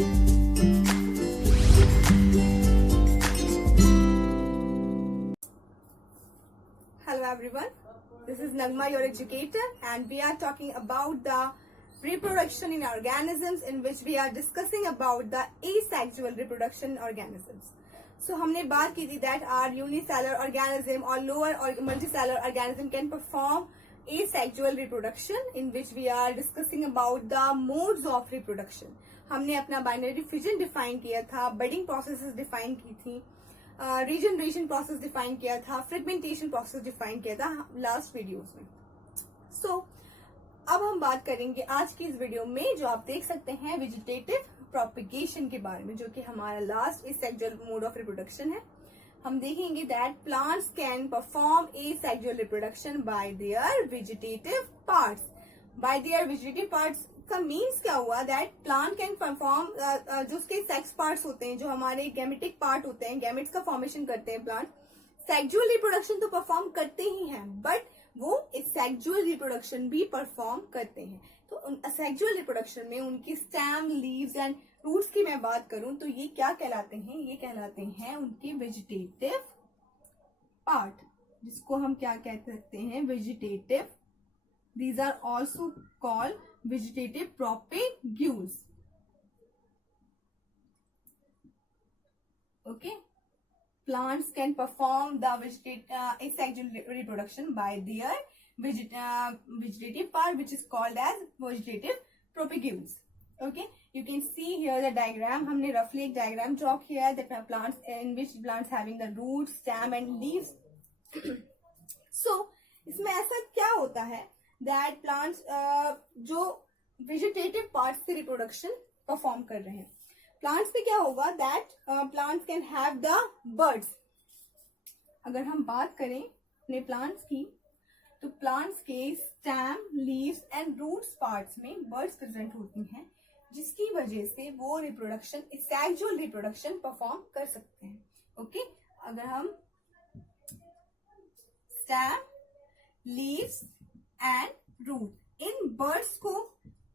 Hello everyone, this is Nagma, your educator, and we are talking about the reproduction in organisms, in which we are discussing about the asexual reproduction in organisms. So हमने बात की थी that our unicellular organism or lower or multicellular organism can perform asexual reproduction, in which we are discussing about the modes of reproduction. हमने अपना binary fission define किया था, budding processes define की थी, रीजनरेशन प्रोसेस डिफाइन किया था, fragmentation process define किया था लास्ट वीडियोस में. सो अब हम बात करेंगे आज की इस वीडियो में, जो आप देख सकते हैं, वेजिटेटिव प्रोपिगेशन के बारे में, जो कि हमारा last asexual mode of reproduction है. हम देखेंगे that plants can perform asexual reproduction by their vegetative parts. Bye their vegetative parts का मीन्स क्या हुआ, दैट प्लांट कैन परफॉर्म, जो उसके सेक्स पार्ट्स होते हैं, जो हमारे गैमेटिक पार्ट होते हैं, गैमेट्स का फॉर्मेशन करते हैं प्लांट, सेक्सुअल रिप्रोडक्शन तो परफॉर्म करते ही हैं, बट वो सेक्सुअल रिप्रोडक्शन भी परफॉर्म करते हैं. तो सेक्सुअल रिप्रोडक्शन में उनकी स्टेम, लीव्स एंड रूट्स की मैं बात करूं तो ये क्या कहलाते हैं, ये कहलाते हैं उनके वेजिटेटिव पार्ट, जिसको हम क्या कह सकते हैं, vegetative. These are also called vegetative propagules. Okay, plants can perform the asexual reproduction by their vegetative part, which is called as vegetative propagules. Okay, you can see here the diagram. हमने roughly एक diagram draw किया है, that plants in which plants having the roots, stem and leaves. So इसमें ऐसा क्या होता है, that plants जो वेजिटेटिव पार्ट्स की रिप्रोडक्शन परफॉर्म कर रहे हैं, प्लांट्स पे क्या होगा, that plants can have the birds. अगर हम बात करें अपने प्लांट्स की, तो प्लांट्स के stem, leaves and roots parts में बर्ड्स प्रेजेंट होती हैं, जिसकी वजह से वो रिप्रोडक्शन, सेक्सुअल रिप्रोडक्शन परफॉर्म कर सकते हैं. ओके, अगर हम स्टेम, लीव्स एंड रूट, इन बर्ड्स को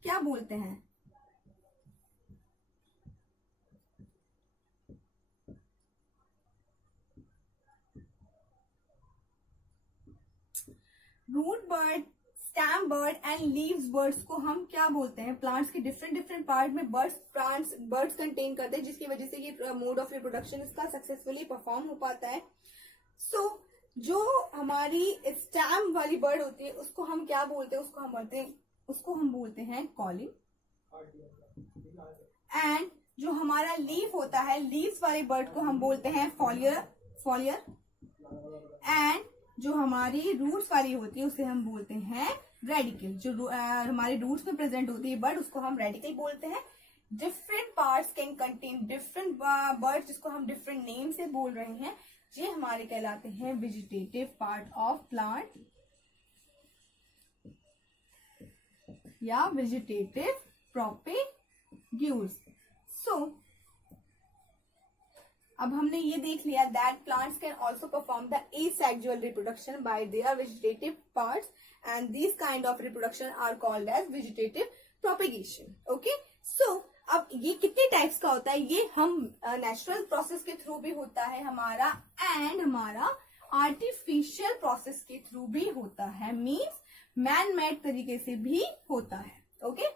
क्या बोलते हैं, root bud, stem bud and leaves buds को हम क्या बोलते हैं. प्लांट्स के डिफरेंट पार्ट में बर्ड्स कंटेन करते हैं, जिसकी वजह से ये मोड ऑफ रिप्रोडक्शन इसका सक्सेसफुली परफॉर्म हो पाता है. सो जो हमारी स्टेम वाली बर्ड होती है, उसको हम क्या बोलते हैं, उसको हम बोलते हैं कॉलिन. एंड जो हमारा लीफ होता है, लीव्स वाली बर्ड को हम बोलते हैं फॉलियर. एंड जो हमारी रूट्स वाली होती है, उसे हम बोलते हैं रेडिकल. जो हमारे रूट्स में प्रेजेंट होती है बर्ड, उसको हम रेडिकल बोलते हैं. Different parts can contain different bird, जिसको हम डिफरेंट नेम से बोल रहे हैं, ये हमारे कहलाते हैं वेजिटेटिव पार्ट ऑफ प्लांट या वेजिटेटिव प्रोपेग्यूल्स. सो अब हमने ये देख लिया that plants can also perform the asexual reproduction by their vegetative parts, and this kind of reproduction are called as vegetative propagation. Okay, so अब ये कितने types का होता है, ये हम नेचुरल प्रोसेस के थ्रू भी होता है हमारा, एंड हमारा आर्टिफिशियल प्रोसेस के थ्रू भी होता है, मीन्स मैन मेड तरीके से भी होता है. Okay,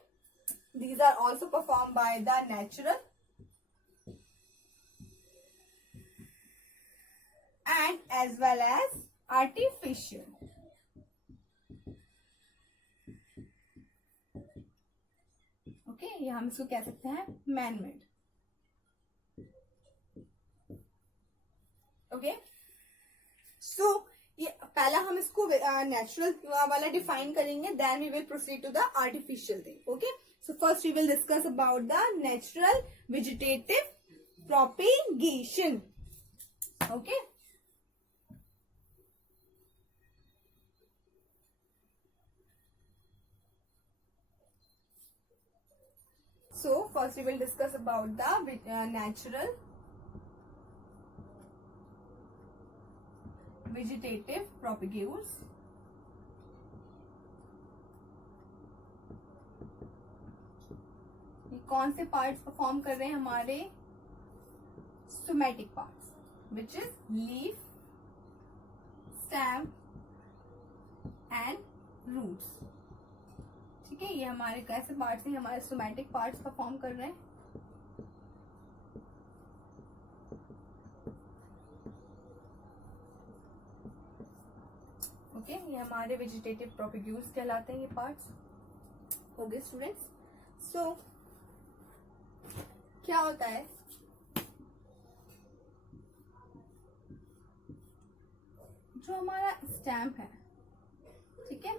these are also perform by the natural and as well as artificial. Okay, ये हम इसको कह सकते हैं मैन मेड. ओके, सो ये पहला हम इसको नेचुरल वाला डिफाइन करेंगे, then we will proceed to the artificial thing. Okay, so first we will discuss about the natural vegetative propagation. Okay, so first we will discuss about the natural vegetative propagules. ये कौन से parts perform कर रहे हैं? हमारे somatic parts, which is leaf, stem and roots. ठीक है, ये हमारे कैसे पार्ट्स हैं? हमारे सोमैटिक पार्ट्स परफॉर्म कर रहे हैं। ओके, ये हमारे वेजिटेटिव प्रोपेग्यूल्स कहलाते हैं ये पार्ट्स। हो गए स्टूडेंट्स। सो क्या होता है, जो हमारा स्टेम है, ठीक है,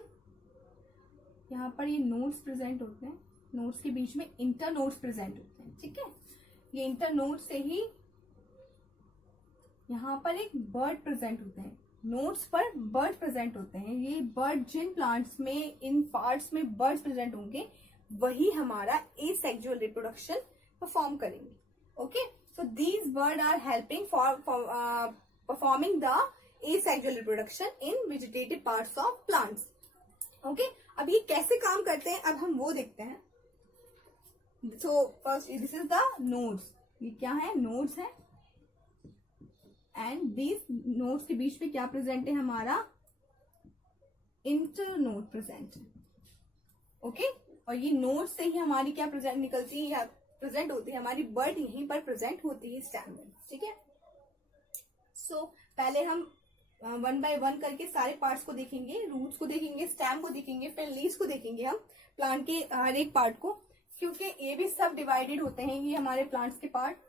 यहाँ पर ये नोड्स प्रेजेंट होते हैं, नोड्स के बीच में इंटर नोड्स प्रेजेंट होते हैं। ठीक है, ये इंटर नोड से ही यहाँ पर एक बर्ड प्रेजेंट होते हैं, नोड्स पर बर्ड प्रेजेंट होते हैं। ये बर्ड जिन प्लांट्स में, इन पार्ट्स में बर्ड्स प्रेजेंट होंगे, वही हमारा एसेक्सुअल रिप्रोडक्शन परफॉर्म करेंगे। Okay, so these bud are helping for performing the asexual reproduction in vegetative parts of plants. Okay, अब ये कैसे काम करते हैं, अब हम वो देखते हैं। So first this is the nodes, ये क्या है? नोड्स है, एंड दिस नोड्स के बीच में क्या प्रेजेंट है? हमारा इंटर नोड प्रेजेंट है। ओके, और ये नोड से ही हमारी क्या प्रेजेंट निकलती है, प्रेजेंट होती है, हमारी बर्ड यहीं पर प्रेजेंट होती है स्टेम में। ठीक है, सो पहले हम वन बाय वन करके सारे पार्ट्स को देखेंगे, रूट्स को देखेंगे, स्टेम को देखेंगे, फिर लीव्स को देखेंगे हम, प्लांट के हर एक पार्ट को, क्योंकि ये भी सब डिवाइडेड होते हैं, ये हमारे प्लांट्स के part.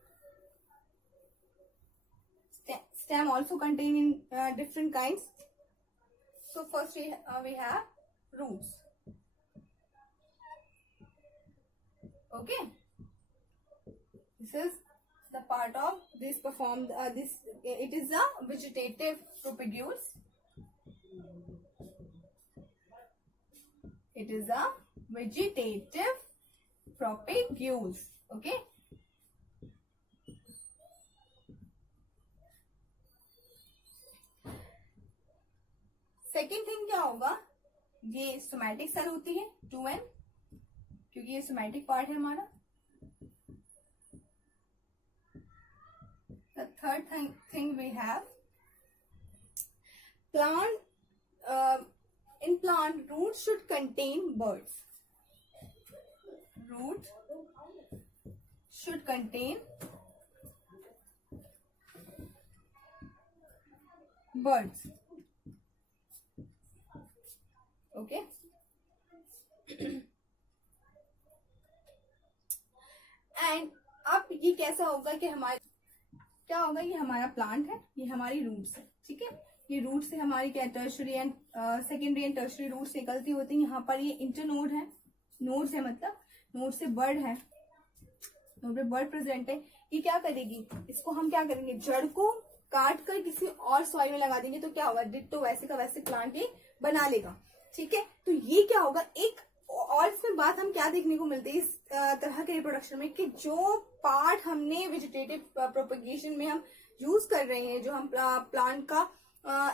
Stem also contain in different kinds. So first we have roots. Okay, this is the part of this performed this, it is a vegetative propagules. It is a vegetative propagules. Okay, second thing क्या होगा, ये somatic cell होती है 2n, क्योंकि ये somatic part है हमारा। The third thing we have, in plant root should contain buds. Root should contain buds. Okay. And अब ये कैसा होगा कि हमारे क्या होगा, ये हमारा प्लांट है, ये हमारी रूट्स है। ठीक है, ये रूट से हमारी क्या tertiary and secondary and tertiary roots निकलती होती है। यहाँ पर ये इंटरनोड है, नोड्स है, मतलब नोड से बर्ड है, नोड पे बर्ड प्रेजेंट है। ये क्या करेगी, इसको हम क्या करेंगे, जड़ को काट कर किसी और सॉइल में लगा देंगे, तो क्या होगा, डिट्टो वैसे का वैसे प्लांट ये बना लेगा। ठीक है, तो ये क्या होगा, एक और इसमें बात हम क्या देखने को मिलती है इस तरह के रिप्रोडक्शन में, कि जो पार्ट हमने वेजिटेटिव प्रोपेगेशन में हम यूज कर रहे हैं, जो हम प्लांट का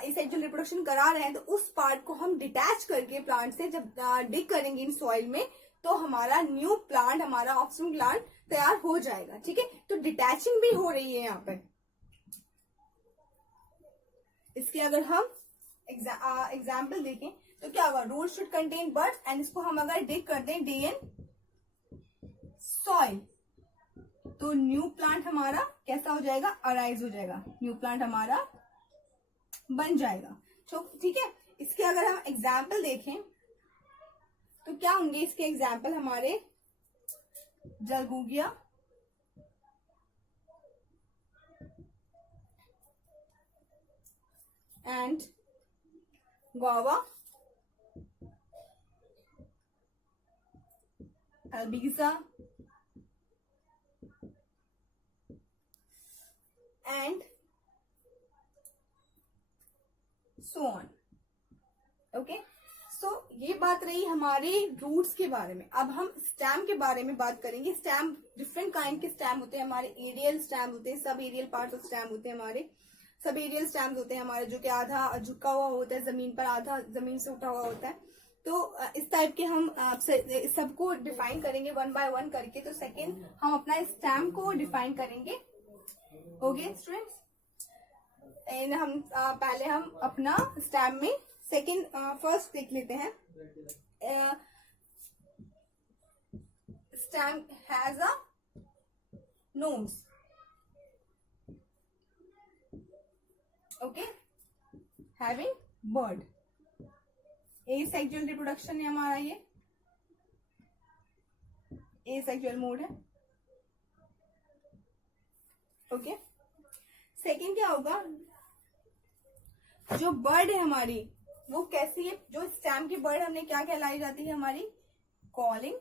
एसेक्सुअल रिप्रोडक्शन करा रहे हैं, तो उस पार्ट को हम डिटैच करके प्लांट से जब डिग करेंगे इन सॉइल में, तो हमारा न्यू प्लांट, हमारा ऑफस्प्रिंग प्लांट तैयार हो जाएगा। ठीक है, तो डिटैचिंग भी हो रही है यहाँ पर। इसके अगर हम एग्जाम्पल देखें तो क्या होगा, root should contain buds, and इसको हम अगर डिग कर दें डे इन सॉइल, तो न्यू प्लांट हमारा कैसा हो जाएगा, अराइज हो जाएगा, न्यू प्लांट हमारा बन जाएगा। तो ठीक है, इसके अगर हम एग्जाम्पल देखें तो क्या होंगे इसके एग्जाम्पल, हमारे जलगूगिया, and guava, Albiza, and so on. Okay, so ये बात रही हमारे रूट्स के बारे में। अब हम स्टेम के बारे में बात करेंगे। स्टेम डिफरेंट काइंड के स्टेम होते हैं हमारे, एरियल स्टेम होते हैं, sub aerial part of stem होते हैं हमारे, सब एरियल स्टेम्स होते हैं हमारे, जो कि आधा झुका हुआ होता है जमीन पर, आधा जमीन से उठा हुआ होता है। तो इस टाइप के हम आपसे सबको डिफाइन करेंगे वन बाय वन करके। तो सेकेंड हम अपना स्टेम को डिफाइन करेंगे। ओके स्टूडेंट्स, एंड हम पहले हम अपना स्टेम में सेकेंड फर्स्ट देख लेते हैं। Stem has a nodes. Okay, having bird. Asexual reproduction है हमारा, ये एसेक्सुअल मोड है। ओके, सेकेंड क्या होगा, जो बर्ड है हमारी वो कैसी है, जो स्टेम की बर्ड हमने क्या कहलाई जाती है हमारी, कॉलिंग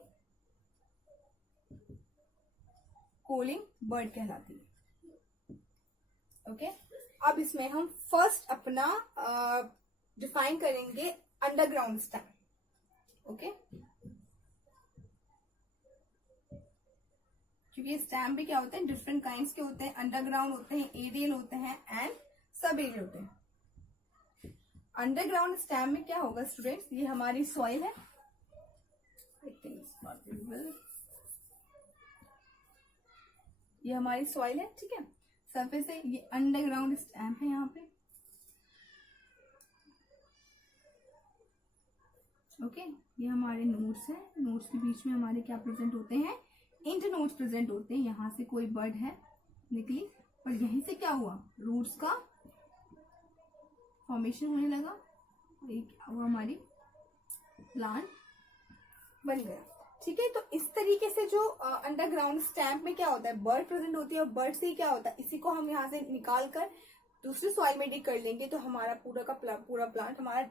बर्ड कहलाती है। ओके, अब इसमें हम फर्स्ट अपना डिफाइन करेंगे अंडरग्राउंड स्टेम। ओके, क्योंकि स्टेम भी क्या होते हैं, डिफरेंट काइंड्स के होते हैं। अंडरग्राउंड होते हैं, एरियल होते हैं एंड सब एरियल होते हैं। अंडरग्राउंड स्टेम में क्या होगा स्टूडेंट्स, ये हमारी सॉइल है। ये हमारी सॉइल है, ठीक है, सरफेस है। ये अंडरग्राउंड स्टेम है यहाँ पे। ओके, ये हमारे नोड्स हैं। नोड्स के बीच में हमारे क्या प्रेजेंट होते हैं, इंटरनोड्स प्रेजेंट होते हैं। यहाँ से कोई बर्ड है निकली और यहीं से क्या हुआ, रूट्स का फॉर्मेशन होने लगा और ये क्या हुआ, हमारी प्लांट बन गया। ठीक है, तो इस तरीके से जो अंडरग्राउंड स्टेम में क्या होता है, बर्ड प्रेजेंट होती है और बर्ड से ही क्या होता है, इसी को हम यहाँ से निकाल कर दूसरी सॉइल में डिग कर लेंगे तो हमारा पूरा का पूरा प्लांट हमारा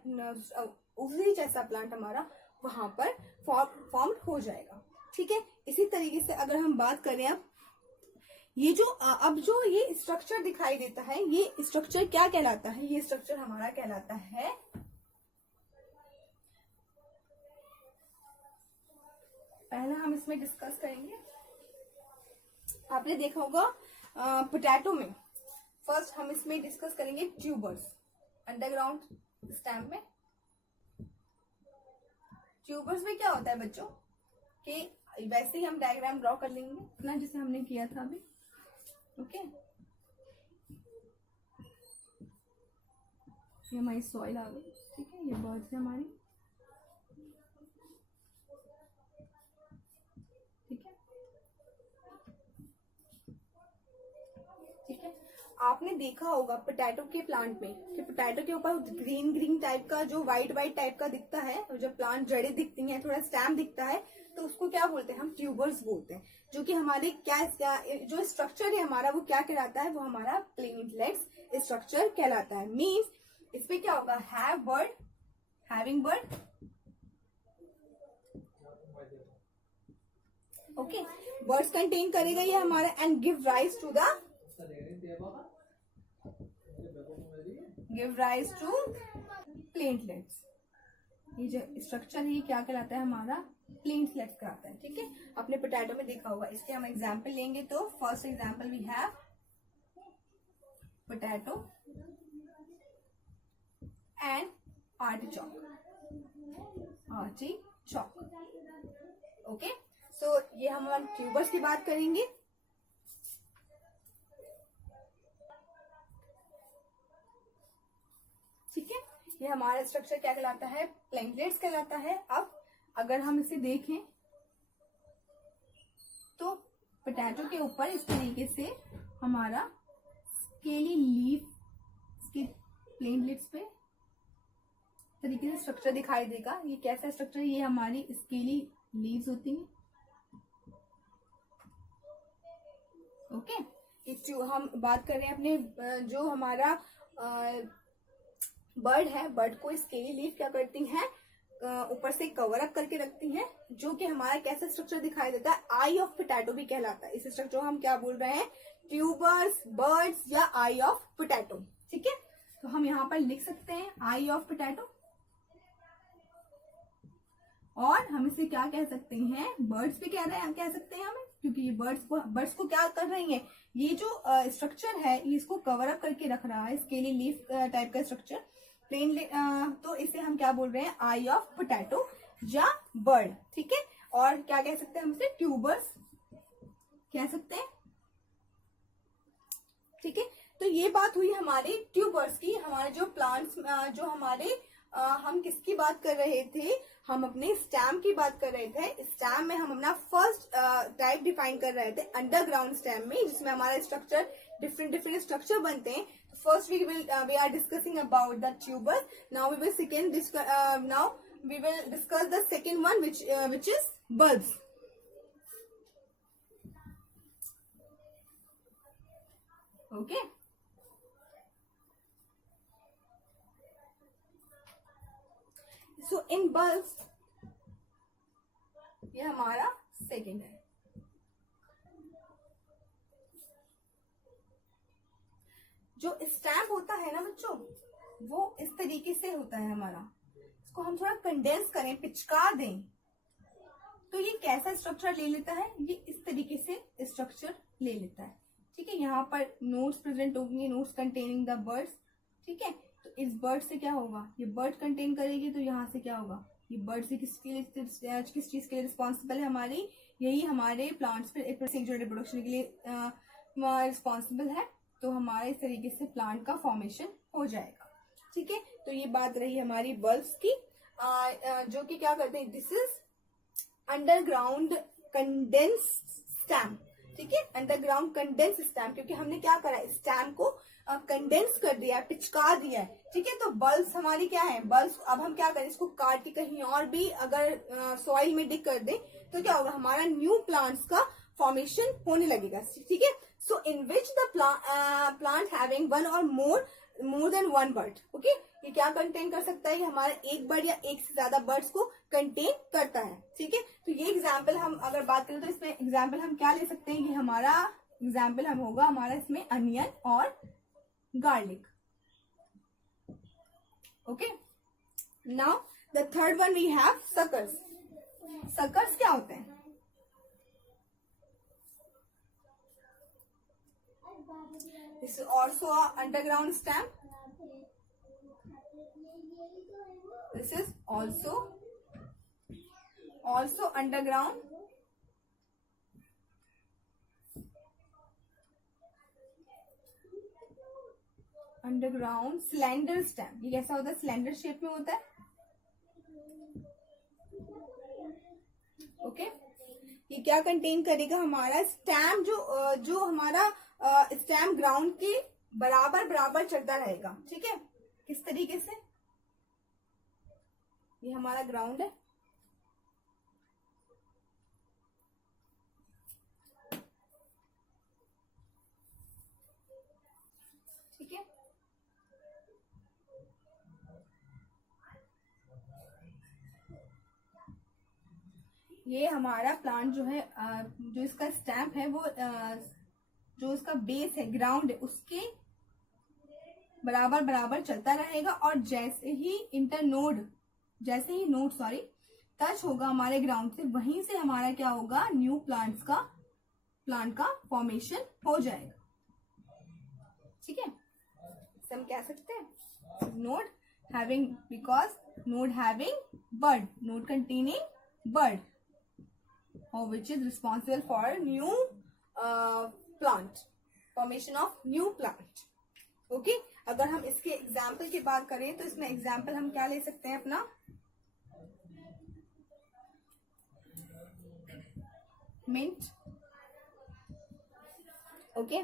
उसी जैसा प्लांट हमारा वहां पर फॉर्म हो जाएगा। ठीक है, इसी तरीके से अगर हम बात करें अब ये स्ट्रक्चर दिखाई देता है, ये स्ट्रक्चर क्या कहलाता है, ये स्ट्रक्चर हमारा कहलाता है पहला हम इसमें डिस्कस करेंगे। आपने देखा होगा पोटैटो में, फर्स्ट हम इसमें डिस्कस करेंगे ट्यूबर्स। अंडरग्राउंड स्टेम में ट्यूबर्स में क्या होता है बच्चों, कि वैसे ही हम डायग्राम ड्रॉ कर लेंगे ना, जैसे हमने किया था अभी। ओके, ये हमारी सॉइल आ गई। ठीक है, ये बर्ड्स है हमारी। ठीक है, आपने देखा होगा पोटैटो के प्लांट में कि पोटैटो के ऊपर ग्रीन ग्रीन टाइप का जो व्हाइट व्हाइट टाइप का दिखता है, और जब प्लांट जड़ें दिखती हैं, थोड़ा स्टेम दिखता है, तो उसको क्या बोलते हैं, हम ट्यूबर्स बोलते हैं। जो कि हमारे क्या जो स्ट्रक्चर है हमारा वो क्या कहलाता है, वो हमारा प्लेंटलेट्स स्ट्रक्चर कहलाता है। मीन्स इसमें क्या होगा, have bird, having bird. Okay, birds contain करेगा ये हमारा एंड गिव राइज टू प्लेंटलेट्स। ये जो स्ट्रक्चर है ये क्या कहलाता है, हमारा प्लेंटलेट्स कहलाता है। ठीक है, आपने पोटैटो में देखा होगा। इसके हम एग्जाम्पल लेंगे तो first example we have potato and artichoke. Okay, so ये हम ट्यूबर्स की बात करेंगे। ठीक है, ये हमारा स्ट्रक्चर क्या कहलाता है, प्लेंटलेट्स कहलाता है। अब अगर हम इसे देखें तो पोटैटो के ऊपर इस तरीके से हमारा स्केली लीफ इसके प्लेंटलेट्स पे तरीके से स्ट्रक्चर दिखाई देगा। ये कैसा स्ट्रक्चर, ये हमारी स्केली लीव्स होती हैं। ओके, हम बात कर रहे हैं अपने जो हमारा बर्ड है, बर्ड को स्केली लीफ क्या करती हैं, ऊपर से कवर अप करके रखती हैं, जो कि हमारा कैसा स्ट्रक्चर दिखाई देता है, आई ऑफ पोटैटो भी कहलाता है। इस स्ट्रक्चर हम क्या बोल रहे हैं, ट्यूबर्स, बर्ड्स या आई ऑफ पोटैटो। ठीक है, तो हम यहाँ पर लिख सकते हैं आई ऑफ पोटैटो, और हम इसे क्या कह सकते हैं, बर्ड्स भी कह सकते हैं हमें, क्योंकि ये बर्ड्स को क्या कर रही हैं, ये जो स्ट्रक्चर है ये इसको कवर अप करके रख रहा है, स्केली लीफ टाइप का स्ट्रक्चर। प्लेन तो इसे हम क्या बोल रहे हैं, आई ऑफ पोटैटो या बर्ड, ठीक है। और क्या कह सकते हैं हम इसे, ट्यूबर्स कह सकते हैं, ठीक है। तो ये बात हुई हमारे ट्यूबर्स की, हमारे जो प्लांट्स जो हमारे हम किसकी बात कर रहे थे, हम अपने स्टैम की बात कर रहे थे। स्टैम में हम अपना फर्स्ट टाइप डिफाइन कर रहे थे अंडरग्राउंड स्टैम में, जिसमें हमारा स्ट्रक्चर डिफरेंट स्ट्रक्चर बनते हैं। First we are discussing about the tubers, now we will discuss the second one which is bulbs. Okay, so in bulbs, ये हमारा सेकेंड है। जो स्टैम्प होता है ना बच्चों, वो इस तरीके से होता है हमारा। इसको हम थोड़ा कंडेंस करें, पिचका दें, तो ये कैसा स्ट्रक्चर ले लेता है, ये इस तरीके से स्ट्रक्चर ले लेता है, ठीक है। यहाँ पर नोट्स प्रेजेंट होंगे, नोट्स कंटेनिंग द बर्ड्स, ठीक है। तो इस बर्ड से क्या होगा, ये बर्ड कंटेन करेगी, तो यहाँ से क्या होगा, ये बर्ड से किस चीज के लिए रिस्पॉन्सिबल है हमारी, यही हमारे प्लांट्स पर सेक्सुअल रिप्रोडक्शन के लिए रिस्पॉन्सिबल है। तो हमारे इस तरीके से प्लांट का फॉर्मेशन हो जाएगा, ठीक है। तो ये बात रही हमारी बल्ब्स की, जो कि क्या करते हैं, this is underground condense stamp, ठीक है। अंडरग्राउंड कंडेंस स्टैम्प, क्योंकि हमने क्या करा है, स्टैम्प को कंडेंस कर दिया, पिचका दिया है, ठीक है। तो बल्ब्स हमारी क्या है, बल्ब्स अब हम क्या करें, इसको काट के कहीं और भी अगर सॉइल में डिग कर दें, तो क्या होगा, हमारा न्यू प्लांट्स का फॉर्मेशन होने लगेगा, ठीक है। So in which the plant having one or more than one bud, okay. ये क्या कंटेन कर सकता है, ये हमारा एक बर्ड या एक से ज्यादा बर्ड्स को कंटेन करता है, ठीक है। तो ये एग्जाम्पल हम अगर बात करें, तो इसमें एग्जाम्पल हम क्या ले सकते हैं, ये हमारा एग्जाम्पल हम होगा हमारा इसमें अनियन और garlic, okay. Now the third one we have suckers. Suckers क्या होते हैं, this is also a underground stamp. This is also underground. Underground slender stamp, ये कैसा होता है, स्लेंडर शेप में होता है, ओके। ये क्या कंटेन करेगा, हमारा स्टैम्प जो हमारा स्टैम्प ग्राउंड के बराबर चलता रहेगा, ठीक है। किस तरीके से, ये हमारा ग्राउंड है, ठीक है। ये हमारा प्लांट जो है, जो इसका स्टैम्प है, वो जो इसका बेस है, ग्राउंड है, उसके बराबर चलता रहेगा। और जैसे ही नोड टच होगा हमारे ग्राउंड से, वहीं से हमारा क्या होगा, न्यू प्लांट का फॉर्मेशन हो जाएगा, ठीक है। हम कह सकते हैं node having, because node having bud, node containing bud, और which is responsible for new plant, formation of new plant, okay. अगर हम इसके एग्जाम्पल की बात करें, तो इसमें एग्जाम्पल हम क्या ले सकते हैं अपना, मिंट, ओके,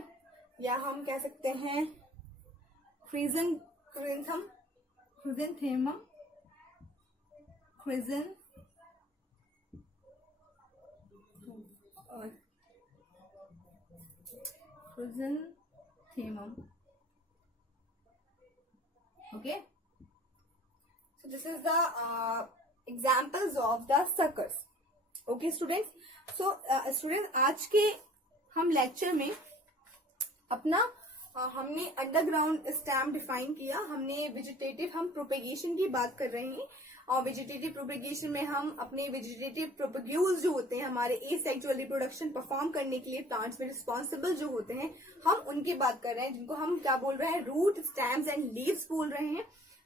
या हम कह सकते हैं क्रिजेंथेमम, okay. So this is the examples of the suckers, okay students. So students, आज के हम लेक्चर में अपना हमने अंडरग्राउंड स्टैम्प डिफाइन किया, हमने वेजिटेटिव, हम प्रोपेगेशन की बात कर रहे हैं, और वेजिटेटिव प्रोपेगेशन में हम अपने वेजिटेटिव प्रोपेग्यूल्स जो होते हैं, हमारे एसेक्सुअल रिप्रोडक्शन परफॉर्म करने के लिए प्लांट्स में रिस्पॉन्सिबल जो होते हैं, हम उनकी बात कर रहे हैं, जिनको हम क्या बोल रहे हैं, रूट, स्टेम्स एंड लीव्स बोल रहे हैं।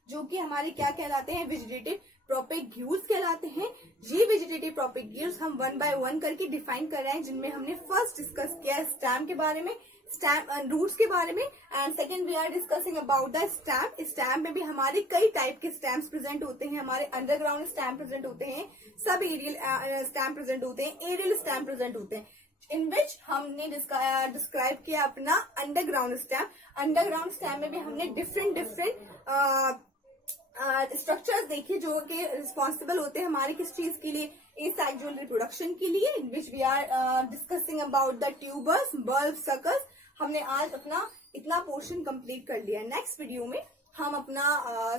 जो कि हमारे क्या कहलाते हैं, वेजिटेटिव प्रोपेग्यूल्स कहलाते हैं। ये वेजिटेटिव प्रोपेग्यूल्स हम वन बाय वन करके डिफाइन कर रहे हैं, जिनमें हमने फर्स्ट डिस्कस किया स्टेम के बारे में, स्टेम रूट्स के बारे में, and second we are discussing about the stem. Stem में भी हमारे कई टाइप के स्टेम्स प्रेजेंट होते हैं, हमारे अंडरग्राउंड स्टेम प्रेजेंट होते हैं, सब एरियल स्टेम प्रेजेंट होते हैं, एरियल स्टेम प्रेजेंट होते हैं, इन विच हमने डिस्क्राइब किया अपना अंडरग्राउंड स्टेम। अंडरग्राउंड स्टेम में भी हमने डिफरेंट स्ट्रक्चर्स देखे जो कि रिस्पॉन्सिबल होते हैं हमारे किस चीज के लिए, एसेक्सुअल रिप्रोडक्शन के लिए, in which we are discussing about the tubers, bulb, circles. हमने आज अपना इतना पोर्शन कंप्लीट कर लिया। नेक्स्ट वीडियो में हम अपना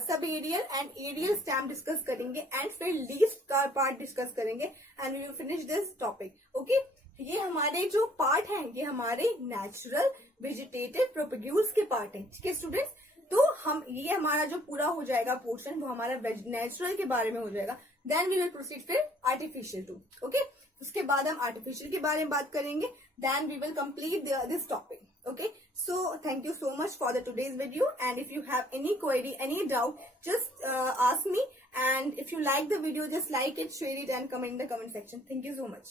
सब aerial and aerial stem discuss करेंगे एंड फिर लीस्ट का पार्ट डिस्कस करेंगे and we will finish this topic. Okay, ये हमारे जो पार्ट हैं ये हमारे नेचुरल वेजिटेटिव प्रोपेग्यूल्स के पार्ट हैं। ठीक है स्टूडेंट्स, तो हम ये हमारा जो पूरा हो जाएगा पोर्शन वो हमारा नेचुरल के बारे में हो जाएगा। देन वी विल प्रोसीड फिर आर्टिफिशियल टू। ओके, उसके बाद हम आर्टिफिशियल के बारे में बात करेंगे। Then we will complete this topic. Okay, so thank you so much for the today's video, and if you have any query, any doubt, just ask me, and if you like the video, just like it, share it and comment in the comment section. Thank you so much.